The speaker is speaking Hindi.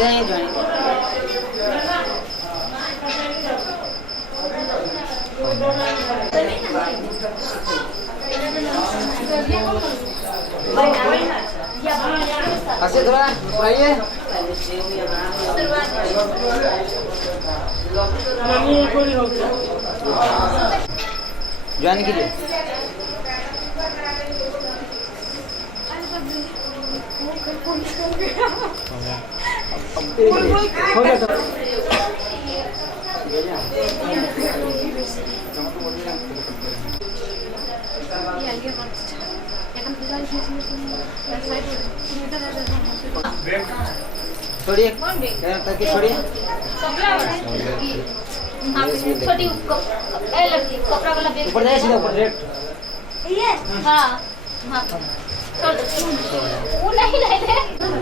छोड़े जाएंगे ज्वाइन ऐसे थोड़ा बुलाइए ज्वाइन कीजिए हो गया छोड़िए छोड़िए छोटी कपड़ा वाला बैग ऊपर जाइए सीधा ऊपर रेट हाँ हाँ छोड़ दो वो नहीं ले